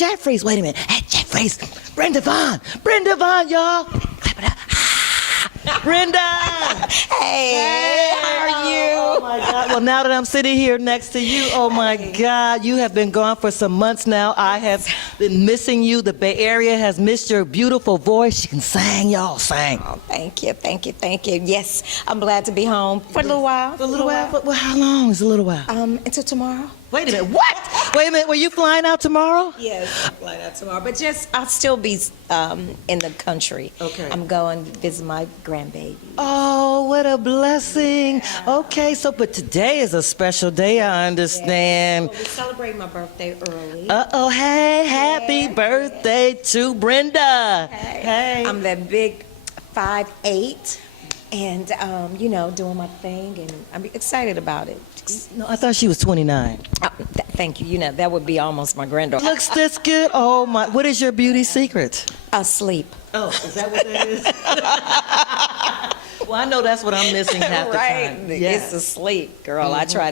Jeffries. Wait a minute. At Jeffries. Brenda Vaughn. Brenda Vaughn, y'all. Clap it up. Brenda! Hey, how are you? Oh my God. Well, now that I'm sitting here next to you, oh my God, you have been gone for some months now. I have been missing you. The Bay Area has missed your beautiful voice. You can sing, y'all. Sing. Oh, thank you, thank you, thank you. Yes, I'm glad to be home for a little while. For a little while? Well, how long is a little while? Until tomorrow. Wait a minute. What? Wait a minute. Were you flying out tomorrow? Yes, I'm flying out tomorrow. But I'll still be in the country. Okay. I'm going to visit my grandbaby. Oh, what a blessing. Yeah. Okay, but today is a special day, I understand. Yeah. Well, we celebrate my birthday early. Uh-oh, hey, happy birthday to Brenda. Hey. I'm that big 5'8", and, doing my thing, and I'm excited about it. No, I thought she was 29. Thank you. That would be almost my granddaughter. Looks this good? Oh, my. What is your beauty secret? Sleep. Oh, is that what that is? Well, I know that's what I'm missing half the time. Yes. It's asleep, girl. Mm-hmm. I try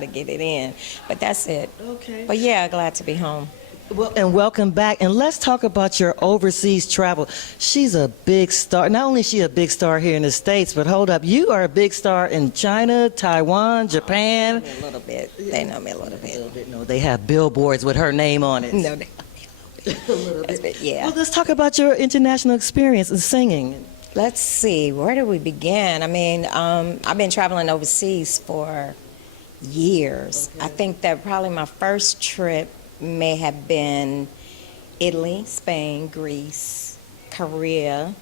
to get it in. But that's it. Okay. But yeah, glad to be home. Well, and welcome back. And let's talk about your overseas travel. She's a big star. Not only is she a big star here in the States, but hold up, you are a big star in China, Taiwan, Japan. They know me a little bit. They know me a little bit. No, they have billboards with her name on it. No, they know me a little bit. Yeah. Well, let's talk about your international experience in singing. Let's see. Where do we begin? I mean, I've been traveling overseas for years. Okay. I think that probably my first trip may have been Italy, Spain, Greece, Korea,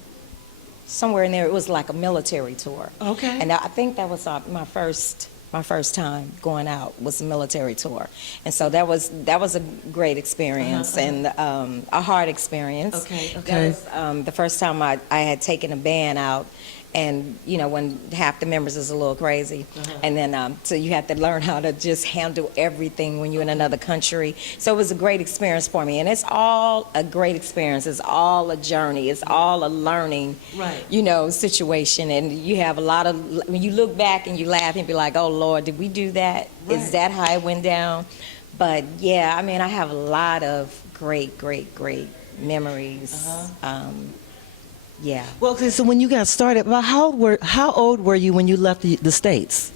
somewhere in there. It was like a military tour. Okay. And I think that was my first time going out was a military tour, and so that was a great experience and a hard experience. Okay. That was the first time I had taken a band out. And when half the members is a little crazy, and then so you have to learn how to just handle everything when you're in another country. So it was a great experience for me, and it's all a great experience. It's all a journey. It's all a learning, situation. And you have a lot of, when you look back and you laugh and be like, "Oh Lord, did we do that? Right. Is that how it went down?" But yeah, I mean, I have a lot of great memories. Yeah. Well, okay, so when you got started, how old were you when you left the States?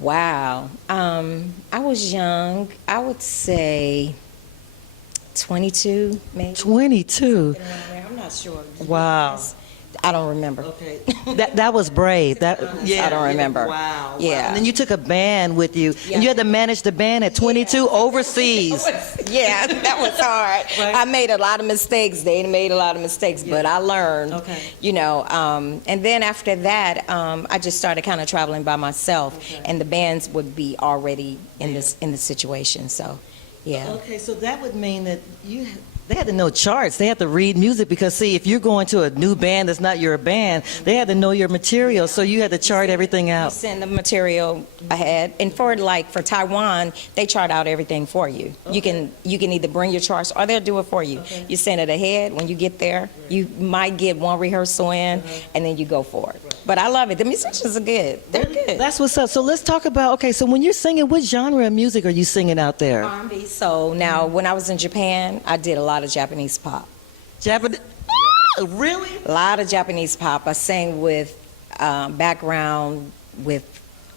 Wow. I was young. I would say 22, maybe. 22? I'm not sure. Wow. I don't remember. Okay. That was brave. I don't remember. Wow. Yeah. And then you took a band with you, and you had to manage the band at 22 overseas. Yeah, that was hard. Right. I made a lot of mistakes. They made a lot of mistakes, but I learned. Okay. And then after that, I just started kind of traveling by myself, and the bands would be already in the situation. So, yeah. Okay, so that would mean that they had to know charts. They had to read music because, see, if you're going to a new band that's not your band, they had to know your material, so you had to chart everything out. You send the material ahead, and for Taiwan, they chart out everything for you. Okay. You can either bring your charts or they'll do it for you. Okay. You send it ahead. When you get there, you might get one rehearsal in, and then you go for it. Right. But I love it. The musicians are good. They're good. That's what's up. So let's talk about, okay, so when you're singing, what genre of music are you singing out there? R&B. So now, when I was in Japan, I did a lot of Japanese pop. Japanese? Really? A lot of Japanese pop. I sang with background with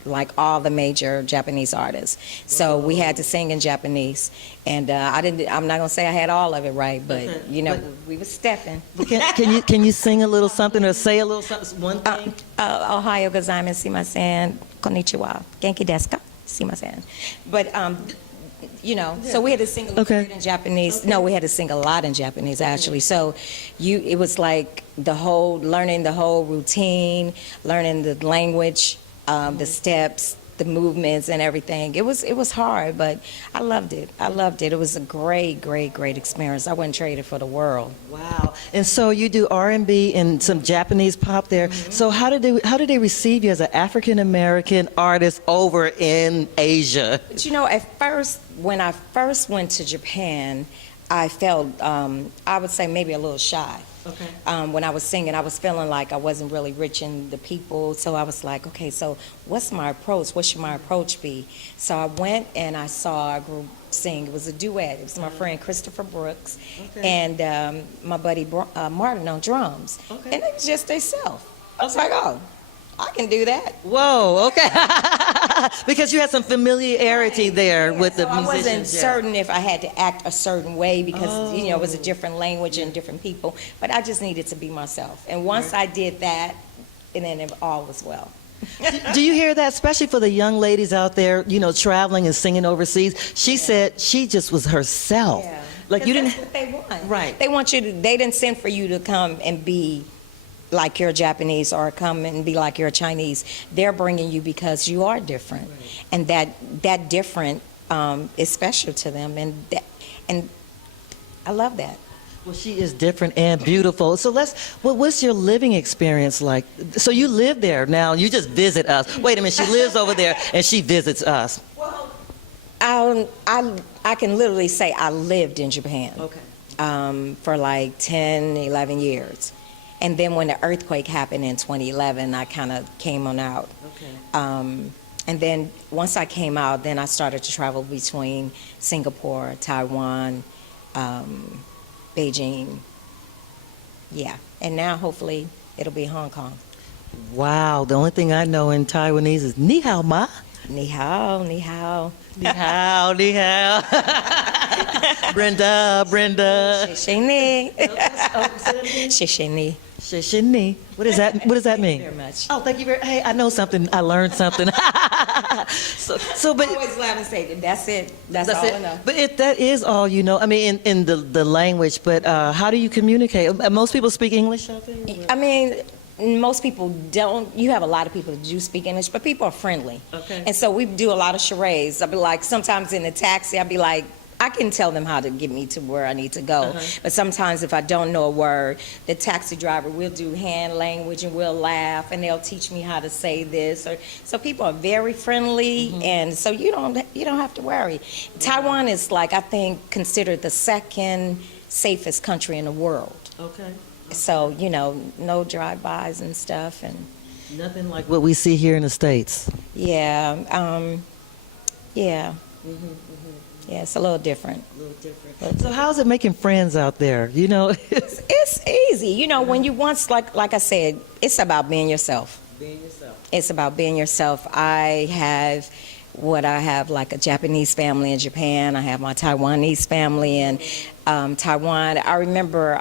like all the major Japanese artists. So we had to sing in Japanese, and I'm not gonna say I had all of it right, but we were stepping. Can you sing a little something or say a little something? One thing. Ohayo gozaimasu, konnichiwa, genki desu ka, sumimasen. But so we had to sing a little bit in Japanese. Okay. No, we had to sing a lot in Japanese, actually. So it was like learning the whole routine, learning the language, the steps, the movements and everything. It was hard, but I loved it. It was a great experience. I wouldn't trade it for the world. Wow. And so you do R&B and some Japanese pop there. Mm-hmm. So how did they receive you as an African American artist over in Asia? But at first, when I first went to Japan, I felt, I would say maybe a little shy. Okay. When I was singing, I was feeling like I wasn't really reaching the people. So I was like, okay, so what's my approach? What should my approach be? So I went and I saw a group sing. It was a duet. It was my friend Christopher Brooks and my buddy Martin on drums. Okay. And it was just themselves. I was like, oh, I can do that. Whoa, okay. Because you had some familiarity there with the So I musicians. wasn't certain if I had to act a certain way because, you know, it was a Oh. different language and different people. But I just needed to be myself. And once I did that, and then it all was well. Do you hear that, especially for the young ladies out there, you know, traveling and singing overseas? She said she just was herself. Yeah. Like you That's didn't. what they want. Right. They want you to, they didn't send for you to come and be like you're Japanese or come and be like you're Chinese. They're bringing you because you are different. Right. And that different is special to them. And I love that. Well, she is different and beautiful. So what's your living experience like? So you live there now. You just visit us. Wait a minute. She lives over there and she visits us. Well, I can literally say I lived in Japan. Okay. For like 10, 11 years. And then when the earthquake happened in 2011, I kind of came on out. Okay. And then once I came out, then I started to travel between Singapore, Taiwan, Beijing. Yeah. And now hopefully it'll be Hong Kong. Wow. The only thing I know in Taiwanese is ni hao ma. Ni hao, ni hao. Ni hao, ni hao. Brenda, Brenda. Sheshe ni. Oh, Sheshe ni. Shishini. What does that mean? Very much. Oh, thank you very. Hey, I know something. I learned something. But I always laugh and say, that's it. That's all I know. But if that is all you know, I mean, in the language. But how do you communicate? Most people speak English out there. I mean, most people don't. You have a lot of people that do speak English, but people are friendly. Okay. And so we do a lot of charades. I'll be like, sometimes in the taxi, I'll be like, I can tell them how to get me to where I need to go. But sometimes if I don't know a word, the taxi driver will do hand language and we'll laugh and they'll teach me how to say this. So people are very friendly, and so you don't have to worry. Taiwan is like, I think, considered the second safest country in the world. Okay. So, you know, no drive-bys and stuff, and Nothing like what we see here in the States. yeah, yeah. Yeah, it's a little different. A little different. So how's it making friends out there? You know, It's easy. You know, when you once, like I said, it's about being yourself. being yourself. It's about being yourself. I have like a Japanese family in Japan. I have my Taiwanese family in Taiwan. I remember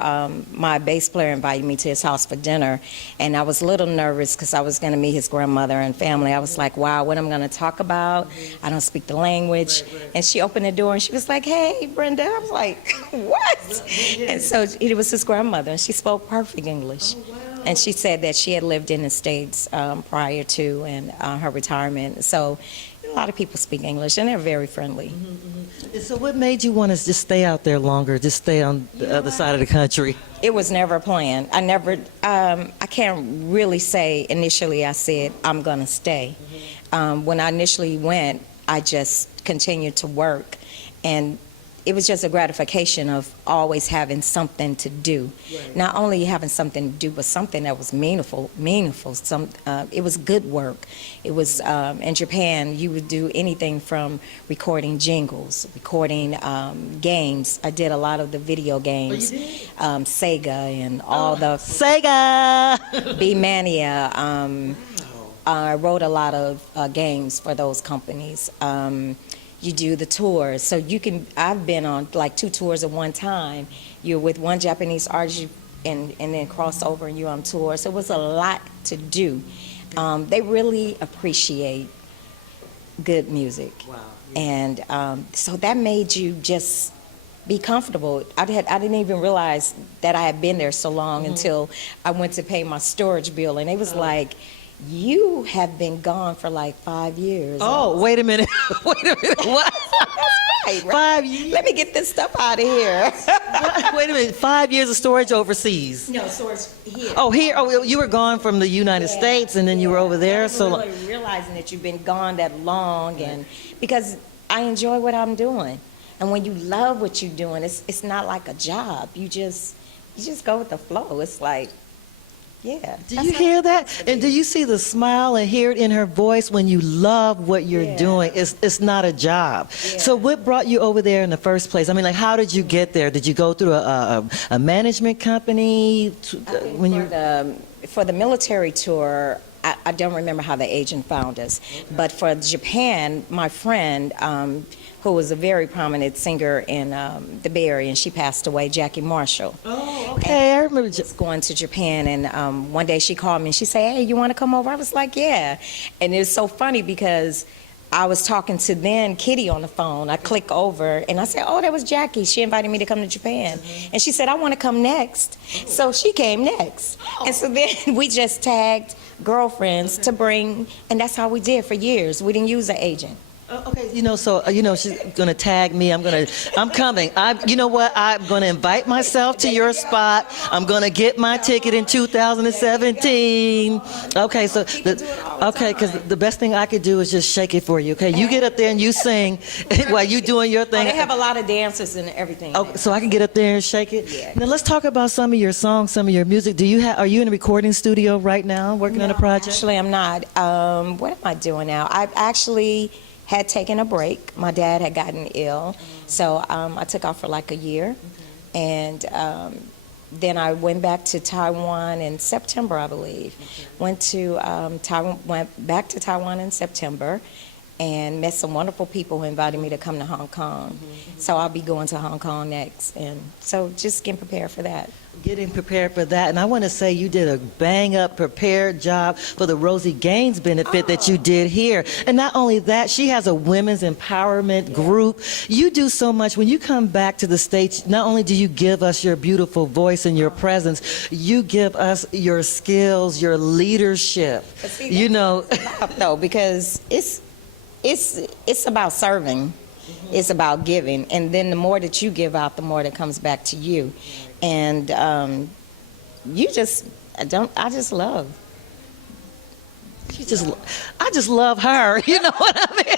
my bass player invited me to his house for dinner, and I was a little nervous because I was going to meet his grandmother and family. I was like, wow, what I'm going to talk about? I don't speak the language. Right. And she opened the door and she was like, hey, Brenda. I was like, what? And so it was his grandmother, and she spoke perfect English. Oh, wow. And she said that she had lived in the States prior to and her retirement. So a lot of people speak English, and they're very friendly. So what made you want to just stay out there longer, just stay on the other side of the country? It was never a plan. I can't really say initially I said, I'm going to stay. When I initially went, I just continued to work, and it was just a gratification of always having something to do. Right. Not only having something to do, but something that was meaningful. It was good work. It was in Japan. You would do anything from recording jingles, recording games. I did a lot of the video games, Sega and all the Sega. B-Mania. I wrote a lot of games for those companies. You do the tours. So I've been on like 2 tours at one time. You're with one Japanese artist and then cross over and you're on tour. So it was a lot to do. They really appreciate good music. Wow. And so that made you just be comfortable. I didn't even realize that I had been there so long until I went to pay my storage bill, and it was like, you have been gone for like 5 years. Oh, wait a minute. Wait a minute. What? Right. 5 years? Let me get this stuff out of here. Wait a minute. 5 years of storage overseas. No, storage here. Oh, here. Oh, you were gone from the United States, and then you were over there. So really realizing that you've been gone that long, and because I enjoy what I'm doing. And when you love what you're doing, it's not like a job. You just go with the flow. It's like, yeah. Do you hear that? And do you see the smile and hear it in her voice when you love what you're doing? It's not a job. Yeah. So what brought you over there in the first place? I mean, like, how did you get there? Did you go through a management company? When you For the military tour, I don't remember how the agent found us. But for Japan, my friend, who was a very prominent singer in the Bay Area, and she passed away, Jackie Marshall. Oh, okay. I remember Just going to Japan, and one day she called me and she said, "Hey, you want to come over?" I was like, "Yeah." And it was so funny because I was talking to then Kitty on the phone. I click over and I said, "Oh, that was Jackie. She invited me to come to Japan." And she said, "I want to come next." So she came next. And so then we just tagged girlfriends to bring, and that's how we did for years. We didn't use an agent. Okay, she's gonna tag me. I'm coming. You know what? I'm gonna invite myself to your spot. I'm gonna get my ticket in 2017. Okay, because the best thing I could do is just shake it for you. Okay, you get up there and you sing while you doing your thing. They have a lot of dancers and everything. Okay, so I can get up there and shake it. Yeah. Now let's talk about some of your songs, some of your music. Are you in a recording studio right now, working on a project? Actually, I'm not. What am I doing now? I've actually had taken a break. My dad had gotten ill, so I took off for like a year, and then I went back to Taiwan in September, I believe. Went back to Taiwan in September, and met some wonderful people who invited me to come to Hong Kong. So I'll be going to Hong Kong next, and so just getting prepared for that. Getting prepared for that. And I want to say you did a bang-up prepared job for the Rosie Gaines benefit that you did here. And not only that, she has a women's empowerment group. You do so much. When you come back to the States, not only do you give us your beautiful voice and your presence, you give us your skills, your leadership. But see, though, because it's about serving. It's about giving, and then the more that you give out, the more that comes back to you. And I just love. I just love her. You know what I mean?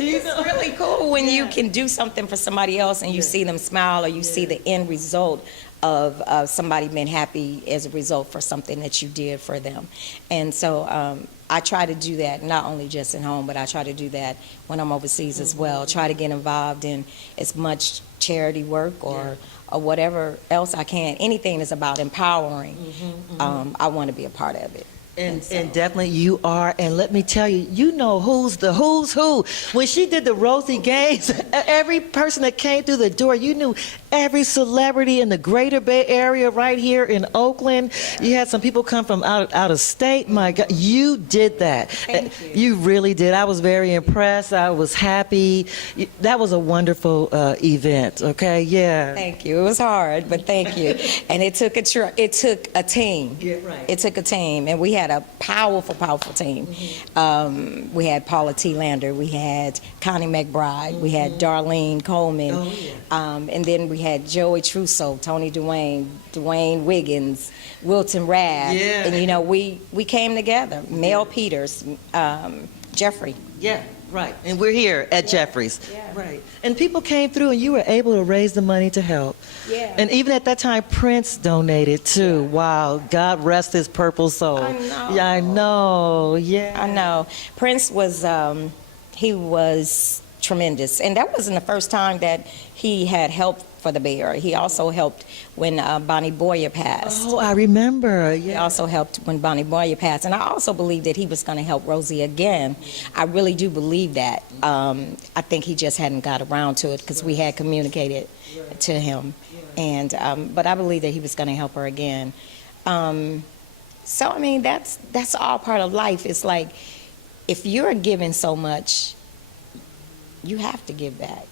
It's really cool when you can do something for somebody else and you see them smile, or you see the end result of somebody being happy as a result for something that you did for them. And so I try to do that, not only just at home, but I try to do that when I'm overseas as well. Try to get involved in as much charity work or whatever else I can. Anything that's about empowering, I want to be a part of it. And definitely you are. And let me tell you, you know who's who. When she did the Rosie Gaines, every person that came through the door, you knew every celebrity in the greater Bay Area right here in Oakland. You had some people come from out of state. My God, you did that. Thank you. You really did. I was very impressed. I was happy. That was a wonderful event, okay? Yeah. Thank you. It was hard, but thank you. And it took a team. Yeah, right. It took a team, and we had a powerful team. We had Paula T. Lander, we had Connie McBride, we had Darlene Coleman, and then we had Joey Trusso, Tony Dwayne Wiggins, Wilton Rabb, and we came together. Mel Peters, Jeffrey. Yeah. Right, and we're here at Jeffries. Yeah. Right, and people came through, and you were able to raise the money to help. Yeah. And even at that time, Prince donated too. Yeah. Wow, God rest his purple soul. I know. Yeah, I know. Yeah. I know. Prince was he was tremendous, and that wasn't the first time that he had helped for the Bay Area. He also helped when Bonnie Boyer passed. Oh, I remember. Yeah. He also helped when Bonnie Boyer passed, and I also believe that he was going to help Rosie again. I really do believe that. I think he just hadn't got around to it because we had communicated to him, and but I believe that he was going to help her again. So I mean, that's all part of life. It's like if you're giving so much, you have to give back,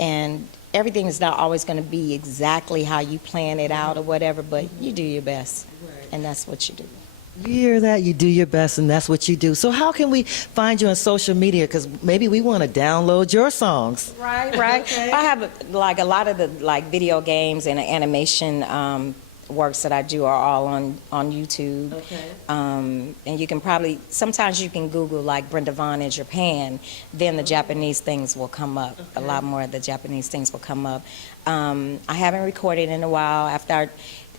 and everything is not always going to be exactly how you plan it out or whatever, but you do your best, and that's what you do. You hear that? You do your best, and that's what you do. So how can we find you on social media? Because maybe we want to download your songs. Right. Okay. I have a lot of the video games and animation works that I do are all on YouTube. Okay. And you can probably, sometimes you can Google like Brenda Vaughn in Japan, then the Japanese things will come up. A Okay. lot more of the Japanese things will come up. I haven't recorded in a while.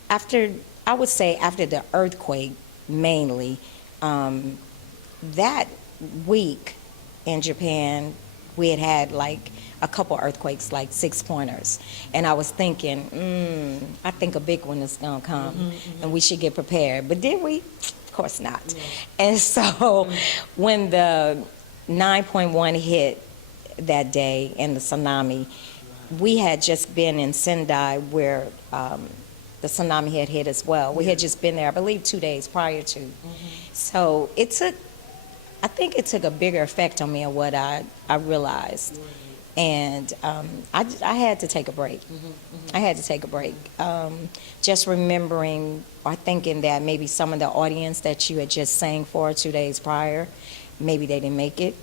After I would say after the earthquake, mainly, that week in Japan, we had like a couple earthquakes, like 6-pointers. And I was thinking, I think a big one is gonna come, and we should get prepared. But did we? Of course not. And so when the 9.1 hit that day and the tsunami, we had just been in Sendai where the tsunami had hit as well. We had just been there, I believe, 2 days prior to. So I think it took a bigger effect on me of what I realized. And I had to take a break. I had to take a break. Just remembering or thinking that maybe some of the audience that you had just sang for 2 days prior, maybe they didn't make it.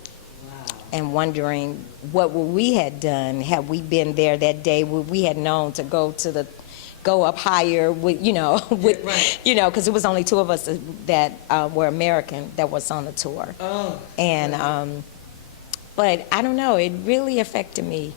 Wow. And wondering what would we had done had we been there that day, would we had known to go up higher with, Right. because it was only 2 of us that were American that was on the tour. Oh. And but I don't know, it really affected me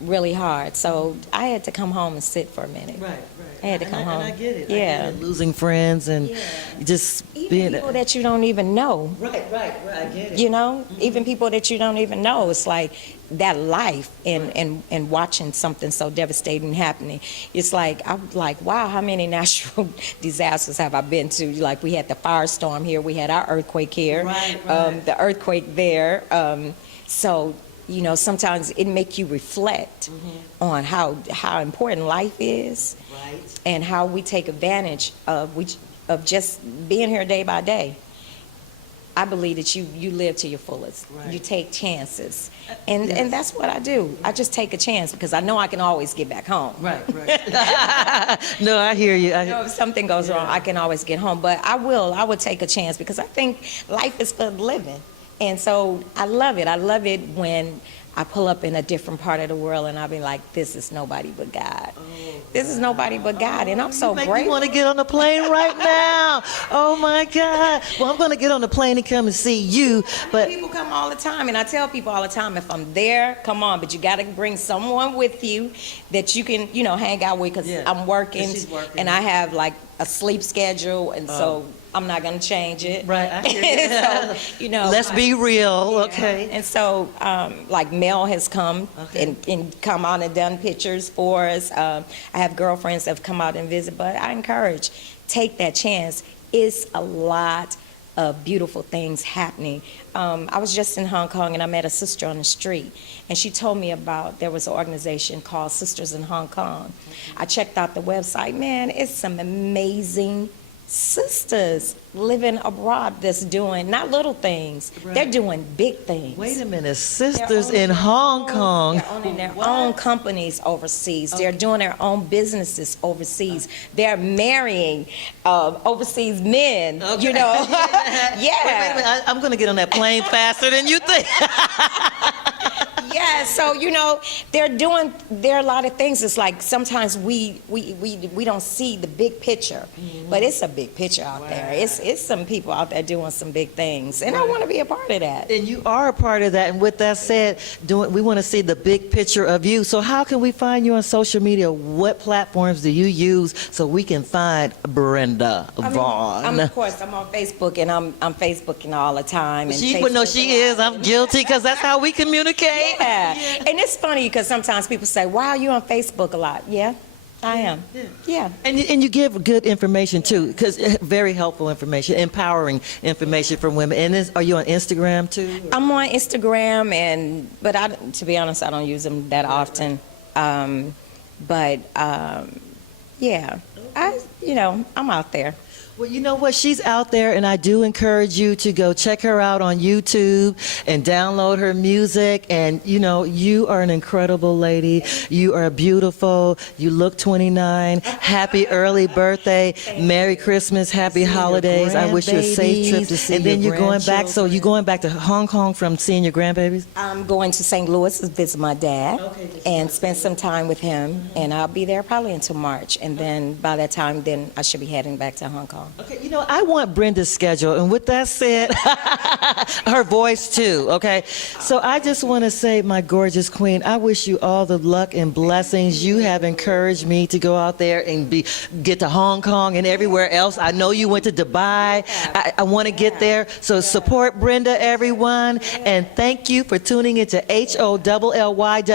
really hard. So I had to come home and sit for a minute. Right. I had to come home. And I get it. Yeah. I get it. Losing friends and just Even being people that you don't even know. Right. I get it. Even people that you don't even know. It's like that life and watching something so devastating happening. It's like, I'm like, wow, how many natural disasters have I been to? Like, we had the firestorm here, we had our earthquake here, Right. the earthquake there. So, sometimes it make you reflect on how important life is, Right. and how we take advantage of just being here day by day. I believe that you live to your fullest. Right. You take chances. And Yes. and that's what I do. I just take a chance because I know I can always get back home. Right. No, I hear you. If something goes wrong, I can always get home. But I would take a chance because I think life is for living. And so I love it. I love it when I pull up in a different part of the world and I'll be like, this is nobody but God. This is nobody but God. And I'm so You make me grateful. want to get on the plane right now. Oh my God. Well, I'm going to get on the plane and come and see you. But People come all the time, and I tell people all the time, if I'm there, come on, but you got to bring someone with you that you can, hang out with, because Yeah, I'm working, 'cause she's working. and I have like a sleep schedule, and so I'm not going to change it. Right, I hear you. So, let's be real, okay? And so, like Mel has come and come out and done pictures for us. I have girlfriends that have come out and visit, but I encourage, take that chance. It's a lot of beautiful things happening. I was just in Hong Kong and I met a sister on the street, and she told me there was an organization called Sisters in Hong Kong. I checked out the website. Man, it's some amazing sisters living abroad that's doing not little things. Right. They're doing big things. Wait a minute, They're sisters owning in their Hong own- Kong. They're owning their own companies overseas. They're doing their own businesses overseas. They're marrying overseas men. Okay. You know, Wait a minute, I'm going to get on that plane faster than you think. Yeah, so there are a lot of things. It's like sometimes we don't see the big picture, but it's a big picture out there. It's some people out there doing some big things, and I want to be a part of that. And you are a part of that. And with that said, we want to see the big picture of you. So how can we find you on social media? What platforms do you use so we can find Brenda Vaughn? Of course, I'm on Facebook, and I'm Facebooking all the time. And She would know she is. I'm guilty because that's how we communicate. Yeah. And it's funny because sometimes people say, wow, you're on Facebook a lot. Yeah, I am. Yeah. And you give good information too, because very helpful information, empowering information for women. And are you on Instagram too? I'm on Instagram, but to be honest, I don't use them that often. Yeah, I'm out there. Well, you know what? She's out there, and I do encourage you to go check her out on YouTube and download her music. And, you know, you are an incredible lady. You are beautiful. You look 29. Happy early birthday. Merry Christmas. Happy holidays. I wish you a safe trip. To see and then your you're going back. So grandchildren. you're going back to Hong Kong from seeing your grandbabies? I'm going to St. Louis to visit my dad and spend some time with him, and I'll be there probably until March. And then by that time, then I should be heading back to Hong Kong. Okay, you know, I want Brenda's schedule, and with that said, her voice too, okay? So I just want to say, my gorgeous queen, I wish you all the luck and blessings. You have encouraged me to go out there and get to Hong Kong and everywhere else. I know you went to Dubai. I want to get there. So support Brenda, everyone, and thank you for tuning into HOLLYWOOD.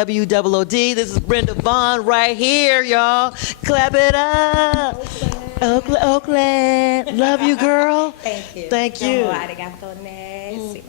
This is Brenda Vaughn right here, y'all. Clap it up. Oakland, Oakland. Love you, girl. Thank you. Thank you. arigato, ne,